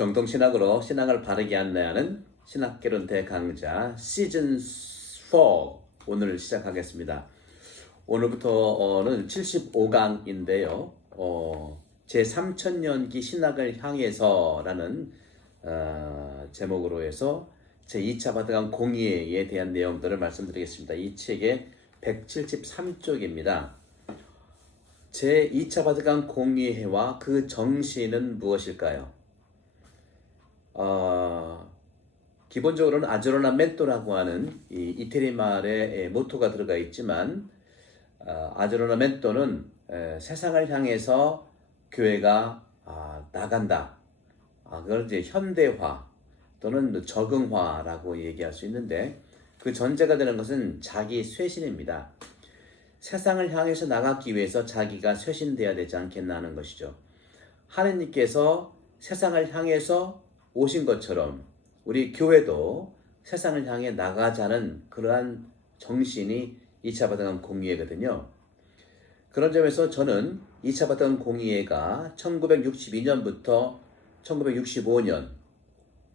정통신학으로 신앙을 바르게 안내하는 신학개론 대강좌 시즌 4 오늘 시작하겠습니다. 오늘부터는 75강인데요. 제3천년기 신학을 향해서라는 제목으로 해서 제2차 바티칸 공의회에 대한 내용들을 말씀드리겠습니다. 이 책의 173쪽입니다. 제2차 바티칸 공의회와 그 정신은 무엇일까요? 기본적으로는 아조르나멘토라고 하는 이 이태리 말의 모토가 들어가 있지만 아조르나멘토는 세상을 향해서 교회가 나간다. 그걸 이제 현대화 또는 적응화라고 얘기할 수 있는데 그 전제가 되는 것은 자기 쇄신입니다. 세상을 향해서 나가기 위해서 자기가 쇄신돼야 되지 않겠나 하는 것이죠. 하느님께서 세상을 향해서 오신 것처럼 우리 교회도 세상을 향해 나가자는 그러한 정신이 2차 바티칸 공의회거든요. 그런 점에서 저는 2차 바티칸 공의회가 1962년부터 1965년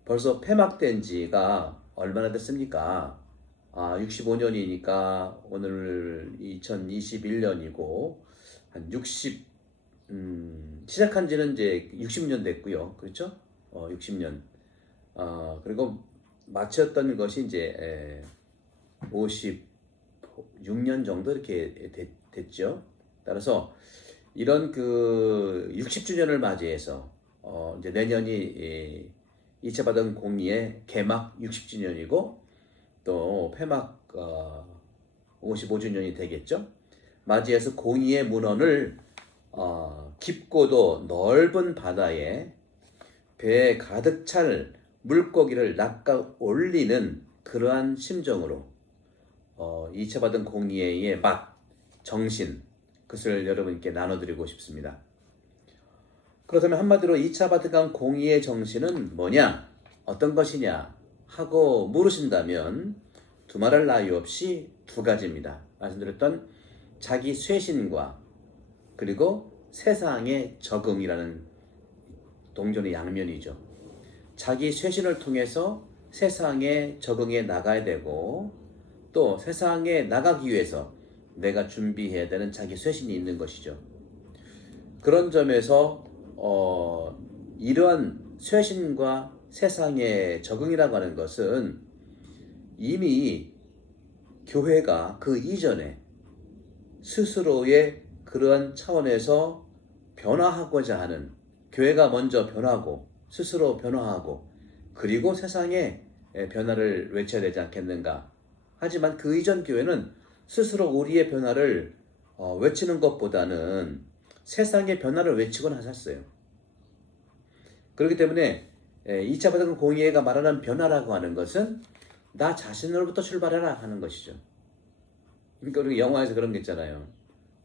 벌써 폐막된 지가 얼마나 됐습니까? 65년이니까 오늘 2021년이고 한 60 시작한 지는 이제 60년 됐고요. 그렇죠? 60년. 그리고 마쳤던 것이 이제 56년 정도 이렇게 됐죠. 따라서 이런 그 60주년을 맞이해서 이제 내년이 2차 바티칸 공의회 개막 60주년이고 또 폐막 55주년이 되겠죠. 맞이해서 공의회 문헌을 깊고도 넓은 바다에 배에 가득 찰 물고기를 낚아 올리는 그러한 심정으로 2차 바티칸 공의회의 맛, 정신, 그것을 여러분께 나눠드리고 싶습니다. 그렇다면 한마디로 2차 바티칸 공의회 정신은 뭐냐? 어떤 것이냐? 하고 물으신다면 두말할 나위 없이 두 가지입니다. 말씀드렸던 자기 쇄신과 그리고 세상의 적응이라는 동전의 양면이죠. 자기 쇄신을 통해서 세상에 적응해 나가야 되고 또 세상에 나가기 위해서 내가 준비해야 되는 자기 쇄신이 있는 것이죠. 그런 점에서 이러한 쇄신과 세상의 적응이라고 하는 것은 이미 교회가 그 이전에 스스로의 그러한 차원에서 변화하고자 하는 교회가 먼저 변하고 스스로 변화하고 그리고 세상에 변화를 외쳐야 되지 않겠는가. 하지만 그 이전 교회는 스스로 우리의 변화를 외치는 것보다는 세상의 변화를 외치곤 하셨어요. 그렇기 때문에 2차 바티칸 공의회가 말하는 변화라고 하는 것은 나 자신으로부터 출발해라 하는 것이죠. 그러니까 우리 영화에서 그런 게 있잖아요.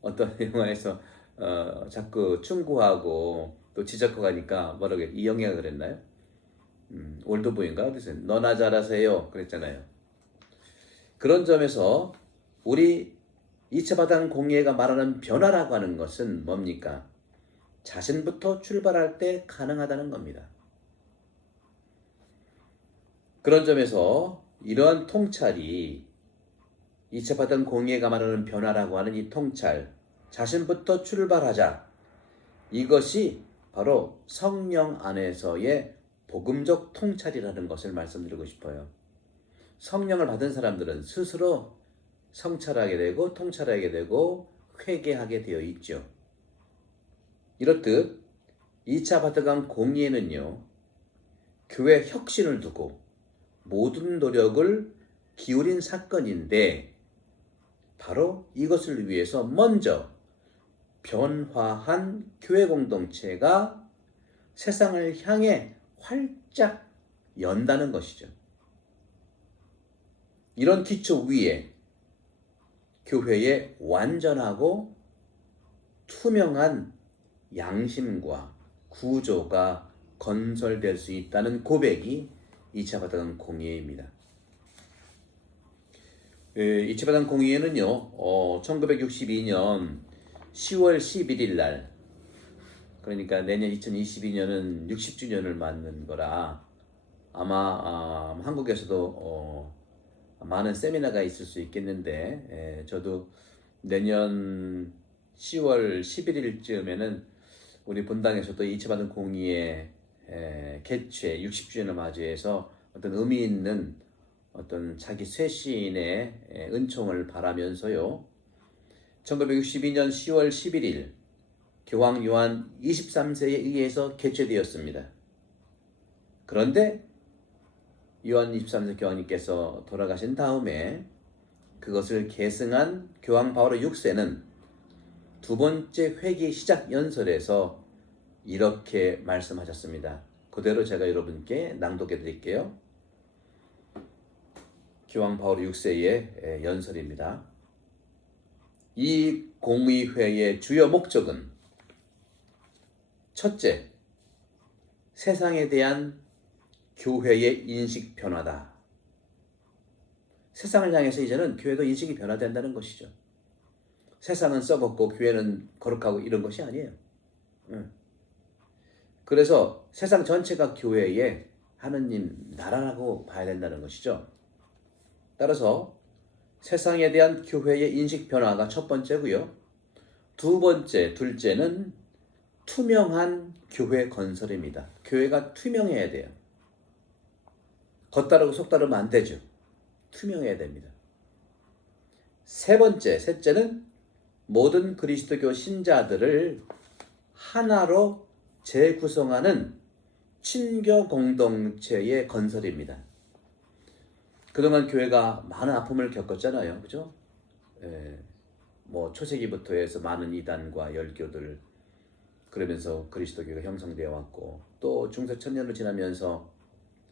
어떤 영화에서 자꾸 충고하고 또 지적하고 하니까 뭐라고 이영애가 그랬나요? 올드보이인가? 어디서 너나 잘하세요 그랬잖아요. 그런 점에서 우리 2차 바티칸 공의회가 말하는 변화라고 하는 것은 뭡니까? 자신부터 출발할 때 가능하다는 겁니다. 그런 점에서 이러한 통찰이 2차 바티칸 공의회가 말하는 변화라고 하는 이 통찰, 자신부터 출발하자. 이것이 바로 성령 안에서의 복음적 통찰이라는 것을 말씀드리고 싶어요. 성령을 받은 사람들은 스스로 성찰하게 되고 통찰하게 되고 회개하게 되어 있죠. 이렇듯 2차 바티칸 공의회는요. 교회 혁신을 두고 모든 노력을 기울인 사건인데 바로 이것을 위해서 먼저 변화한 교회 공동체가 세상을 향해 활짝 연다는 것이죠. 이런 기초 위에 교회의 완전하고 투명한 양심과 구조가 건설될 수 있다는 고백이 2차 바티칸 공의회입니다. 2차 바티칸 공의회는요, 1962년 10월 11일 날 그러니까 내년 2022년은 60주년을 맞는 거라 아마 한국에서도 많은 세미나가 있을 수 있겠는데 저도 내년 10월 11일쯤에는 우리 본당에서도 이치받은 공의의 개최 60주년을 맞이해서 어떤 의미 있는 어떤 자기 쇄신의 은총을 바라면서요. 1962년 10월 11일 교황 요한 23세에 의해서 개최되었습니다. 그런데 요한 23세 교황님께서 돌아가신 다음에 그것을 계승한 교황 바오로 6세는 두 번째 회기 시작 연설에서 이렇게 말씀하셨습니다. 그대로 제가 여러분께 낭독해 드릴게요. 교황 바오로 6세의 연설입니다. 이 공의회의 주요 목적은 첫째, 세상에 대한 교회의 인식 변화다. 세상을 향해서 이제는 교회도 인식이 변화된다는 것이죠. 세상은 썩었고 교회는 거룩하고 이런 것이 아니에요. 그래서 세상 전체가 교회의 하느님 나라라고 봐야 된다는 것이죠. 따라서 세상에 대한 교회의 인식 변화가 첫 번째고요. 둘째는 투명한 교회 건설입니다. 교회가 투명해야 돼요. 겉다르고 속다르면 안 되죠. 투명해야 됩니다. 셋째는 모든 그리스도교 신자들을 하나로 재구성하는 친교 공동체의 건설입니다. 그동안 교회가 많은 아픔을 겪었잖아요. 그죠? 초세기부터 해서 많은 이단과 열교들 그러면서 그리스도교가 형성되어 왔고 또 중세 천년을 지나면서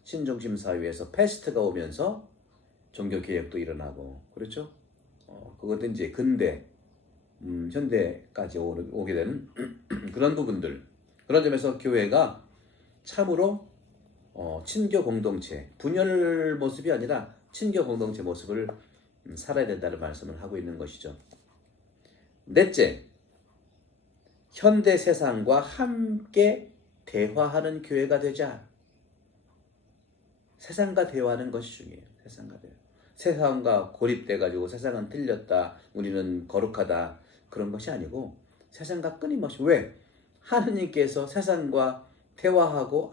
신중심 사회에서 패스트가 오면서 종교개혁도 일어나고 그렇죠? 그것도 이제 근대 현대까지 오게 되는 그런 부분들 그런 점에서 교회가 참으로 친교 공동체 분열 모습이 아니라 친교 공동체 모습을 살아야 된다는 말씀을 하고 있는 것이죠. 넷째, 현대 세상과 함께 대화하는 교회가 되자. 세상과 대화하는 것이 중요해요. 세상과 고립돼가지고 세상은 틀렸다, 우리는 거룩하다 그런 것이 아니고 세상과 끊임없이 왜? 하느님께서 세상과 대화하고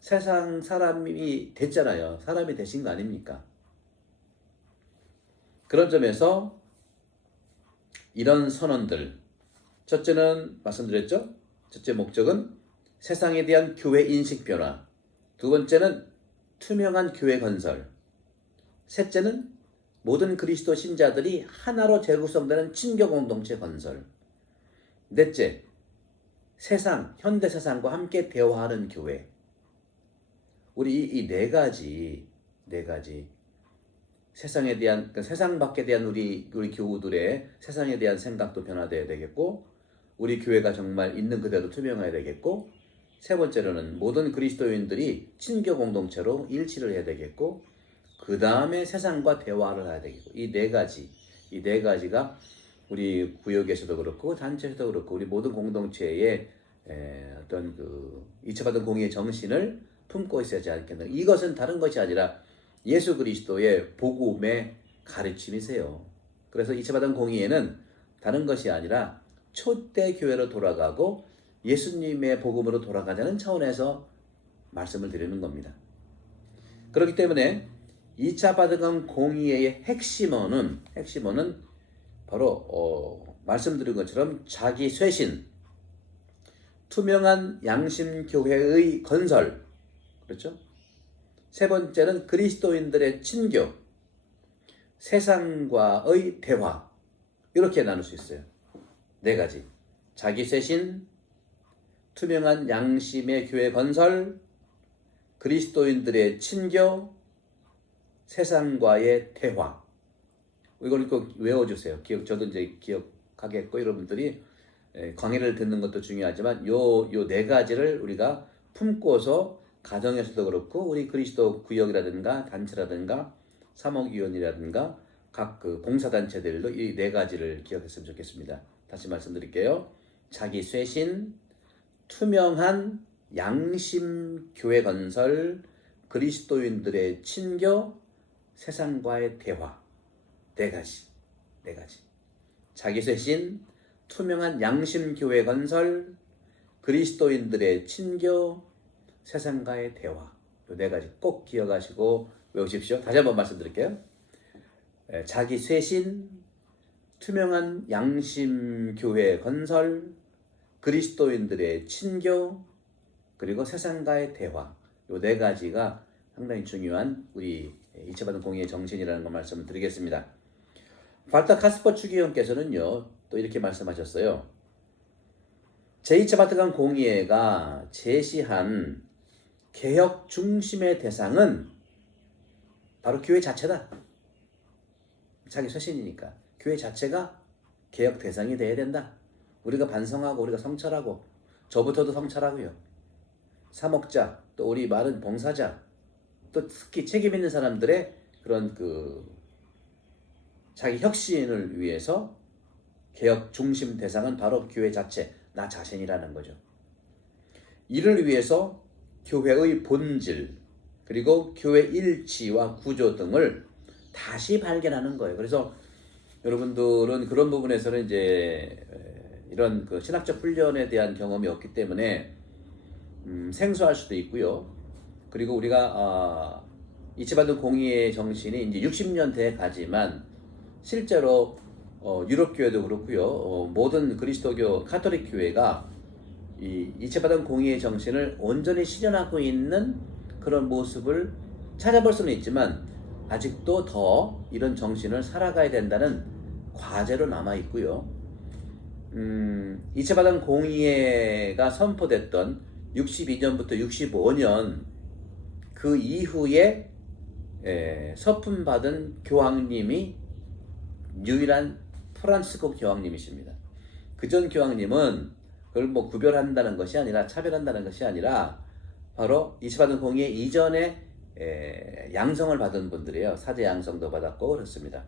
세상 사람이 됐잖아요. 사람이 되신 거 아닙니까? 그런 점에서 이런 선언들 첫째는 말씀드렸죠. 첫째 목적은 세상에 대한 교회 인식 변화. 두 번째는 투명한 교회 건설. 셋째는 모든 그리스도 신자들이 하나로 재구성되는 친교 공동체 건설. 넷째, 현대 세상과 함께 대화하는 교회. 우리 이 네 가지 세상에 대한 세상 밖에 대한 우리 교우들의 세상에 대한 생각도 변화되어야 되겠고 우리 교회가 정말 있는 그대로 투명해야 되겠고 세 번째로는 모든 그리스도인들이 친교 공동체로 일치를 해야 되겠고 그 다음에 세상과 대화를 해야 되겠고 이 네 가지가 우리 구역에서도 그렇고 단체에서도 그렇고 우리 모든 공동체의 어떤 이처받은 공의의 정신을 품고 있어야 하지 않겠나. 이것은 다른 것이 아니라 예수 그리스도의 복음의 가르침이세요. 그래서 이처받은 공의에는 다른 것이 아니라 초대 교회로 돌아가고 예수님의 복음으로 돌아가자는 차원에서 말씀을 드리는 겁니다. 그렇기 때문에 2차 바득한 공의의 핵심어는 바로 말씀드린 것처럼 자기 쇄신, 투명한 양심교회의 건설, 그렇죠? 세 번째는 그리스도인들의 친교, 세상과의 대화 이렇게 나눌 수 있어요. 네 가지. 자기 쇄신, 투명한 양심의 교회 건설, 그리스도인들의 친교, 세상과의 대화. 이걸 꼭 외워주세요. 저도 이제 기억하겠고 여러분들이 강의를 듣는 것도 중요하지만 요 네 가지를 우리가 품고서 가정에서도 그렇고 우리 그리스도 구역이라든가 단체라든가 사목위원이라든가 각 봉사단체들도 이 네 가지를 기억했으면 좋겠습니다. 다시 말씀드릴게요. 자기 쇄신, 투명한 양심 교회 건설, 그리스도인들의 친교, 세상과의 대화. 네 가지. 자기쇄신, 투명한 양심 교회 건설, 그리스도인들의 친교, 세상과의 대화. 이 네 가지 꼭 기억하시고 외우십시오. 다시 한번 말씀드릴게요. 자기쇄신, 투명한 양심 교회 건설, 그리스도인들의 친교, 그리고 세상과의 대화. 이 네 가지가 상당히 중요한 우리 이체받은 공의의 정신이라는 걸 말씀을 드리겠습니다. 발터 카스퍼 추기경께서는요, 또 이렇게 말씀하셨어요. 제2차 바티칸 공의회가 제시한 개혁 중심의 대상은 바로 교회 자체다. 자기 쇄신이니까 교회 자체가 개혁 대상이 돼야 된다. 우리가 반성하고 우리가 성찰하고, 저부터도 성찰하고요. 사목자, 또 우리 많은 봉사자, 또 특히 책임 있는 사람들의 그런 자기 혁신을 위해서 개혁 중심 대상은 바로 교회 자체, 나 자신이라는 거죠. 이를 위해서 교회의 본질, 그리고 교회 일치와 구조 등을 다시 발견하는 거예요. 그래서 여러분들은 그런 부분에서는 이제 이런 신학적 훈련에 대한 경험이 없기 때문에 생소할 수도 있고요. 그리고 우리가 이체받은 공의의 정신이 이제 60년 돼 가지만 실제로 유럽 교회도 그렇고요. 모든 그리스도교 카톨릭 교회가 이 이체받은 공의의 정신을 온전히 실현하고 있는 그런 모습을 찾아볼 수는 있지만 아직도 더 이런 정신을 살아가야 된다는 과제로 남아 있고요. 이체받은 공의회가 선포됐던 62년부터 65년 그 이후에 서품 받은 교황님이 유일한 프란시스코 교황님이십니다. 그전 교황님은 그걸 구별한다는 것이 아니라, 차별한다는 것이 아니라 바로 이체받은 공의회 이전에 양성을 받은 분들이에요. 사제 양성도 받았고 그렇습니다.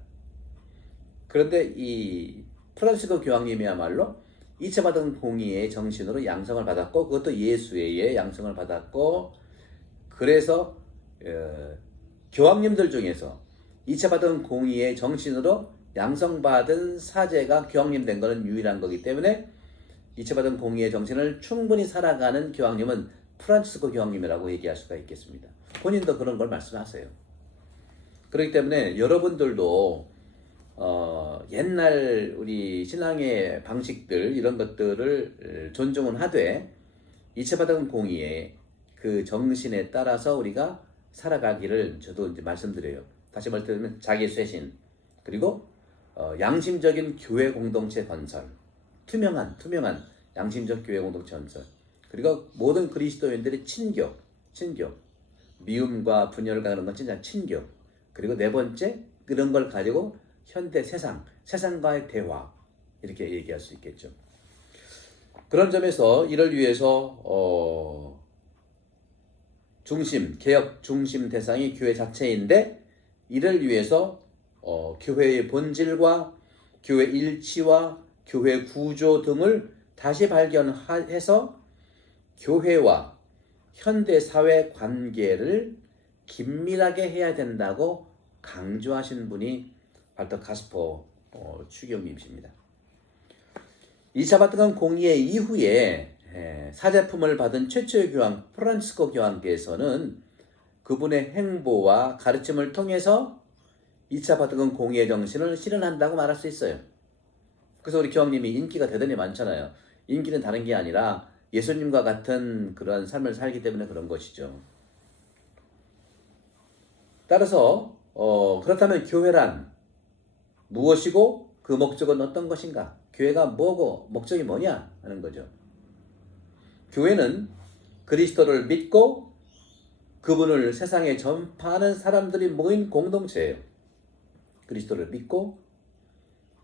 그런데 이 프란시스코 교황님이야말로 이체받은 공의의 정신으로 양성을 받았고, 그것도 예수의 양성을 받았고, 그래서 교황님들 중에서 이체받은 공의의 정신으로 양성받은 사제가 교황님 된 것은 유일한 거기 때문에 이체받은 공의의 정신을 충분히 살아가는 교황님은 프란시스코 교황님이라고 얘기할 수가 있겠습니다. 본인도 그런 걸 말씀하세요. 그렇기 때문에 여러분들도 옛날 우리 신앙의 방식들, 이런 것들을 존중은 하되 이체받은 공의의 그 정신에 따라서 우리가 살아가기를 저도 이제 말씀드려요. 다시 말하면 자기 쇄신, 그리고 양심적인 교회 공동체 건설, 투명한 양심적 교회 공동체 건설, 그리고 모든 그리스도인들의 친교, 미움과 분열과 그런 건 진짜 친교. 그리고 네 번째, 그런 걸 가지고 현대 세상과의 대화, 이렇게 얘기할 수 있겠죠. 그런 점에서 이를 위해서 개혁 중심 대상이 교회 자체인데, 이를 위해서 교회의 본질과 교회 일치와 교회 구조 등을 다시 발견해서 교회와 현대 사회 관계를 긴밀하게 해야 된다고 강조하신 분이 발터 카스퍼 추기경님이십니다. 2차 바티칸 공의회 이후에 사제품을 받은 최초의 교황 프란시스코 교황께서는 그분의 행보와 가르침을 통해서 2차 바티칸 공의회 정신을 실현한다고 말할 수 있어요. 그래서 우리 교황님이 인기가 대단히 많잖아요. 인기는 다른 게 아니라 예수님과 같은 그런 삶을 살기 때문에 그런 것이죠. 따라서 그렇다면 교회란 무엇이고 그 목적은 어떤 것인가? 교회가 뭐고 목적이 뭐냐 하는 거죠. 교회는 그리스도를 믿고 그분을 세상에 전파하는 사람들이 모인 공동체예요. 그리스도를 믿고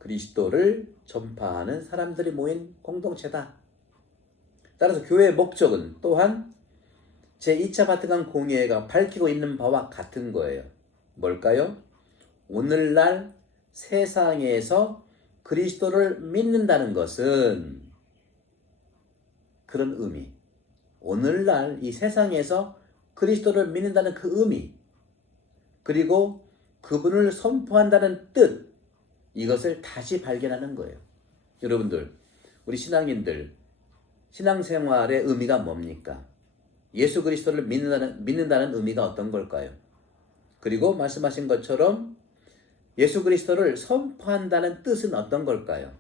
그리스도를 전파하는 사람들이 모인 공동체다. 따라서 교회의 목적은 또한 제2차 바티칸 공의회가 밝히고 있는 바와 같은 거예요. 뭘까요? 오늘날 세상에서 그리스도를 믿는다는 것은 그런 의미, 오늘날 이 세상에서 그리스도를 믿는다는 그 의미, 그리고 그분을 선포한다는 뜻, 이것을 다시 발견하는 거예요. 여러분들, 우리 신앙인들, 신앙생활의 의미가 뭡니까? 예수 그리스도를 믿는다는 의미가 어떤 걸까요? 그리고 말씀하신 것처럼 예수 그리스도를 선포한다는 뜻은 어떤 걸까요?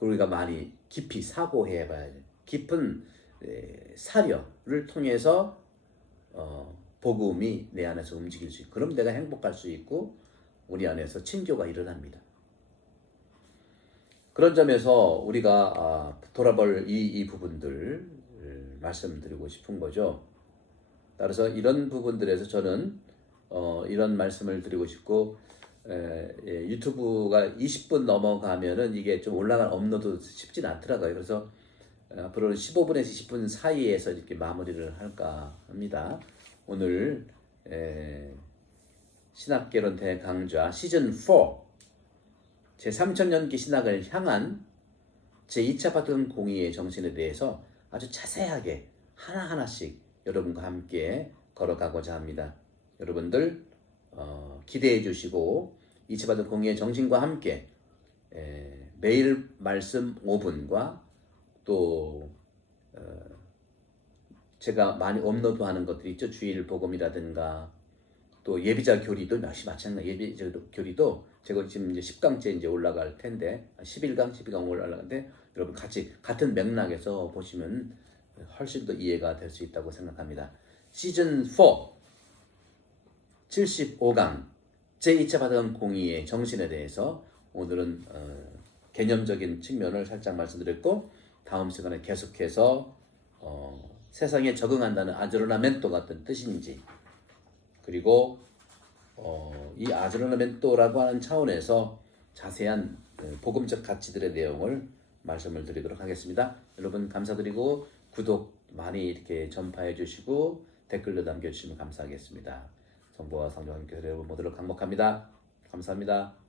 우리가 많이 깊이 사고해 봐야 돼요. 깊은 사려를 통해서 복음이 내 안에서 움직일 수 있고, 그럼 내가 행복할 수 있고 우리 안에서 친교가 일어납니다. 그런 점에서 우리가 돌아볼 이 부분들 말씀드리고 싶은 거죠. 따라서 이런 부분들에서 저는 이런 말씀을 드리고 싶고, 유튜브가 20분 넘어가면은 이게 좀 업로드 쉽진 않더라고요. 그래서 앞으로는 15분에서 20분 사이에서 이렇게 마무리를 할까 합니다. 오늘 신학개론 대강좌 시즌 4 제3000년기 신학을 향한 제2차 바톤 공의의 정신에 대해서 아주 자세하게 하나하나씩 여러분과 함께 걸어가고자 합니다. 여러분들 기대해 주시고 2차 바톤 공의의 정신과 함께 매일 말씀 5분과 또 제가 많이 업로드하는 것들이 있죠. 주일 복음이라든가 또 예비자 교리도 마찬가지. 예비자 교리도 제가 지금 이제 10강째 이제 올라갈 텐데 11강 올라가는데 여러분 같이 같은 맥락에서 보시면 훨씬 더 이해가 될 수 있다고 생각합니다. 시즌 4 75강 제2차 바톤 공의의 정신에 대해서 오늘은 개념적인 측면을 살짝 말씀드렸고, 다음 시간에 계속해서 세상에 적응한다는 아조르나멘토가 어떤 뜻인지, 그리고 이 아조르나멘토라고 하는 차원에서 자세한 복음적 가치들의 내용을 말씀을 드리도록 하겠습니다. 여러분 감사드리고 구독 많이 이렇게 전파해 주시고 댓글도 남겨주시면 감사하겠습니다. 성부와 성령님께서 여러분 모두를 강복합니다. 감사합니다.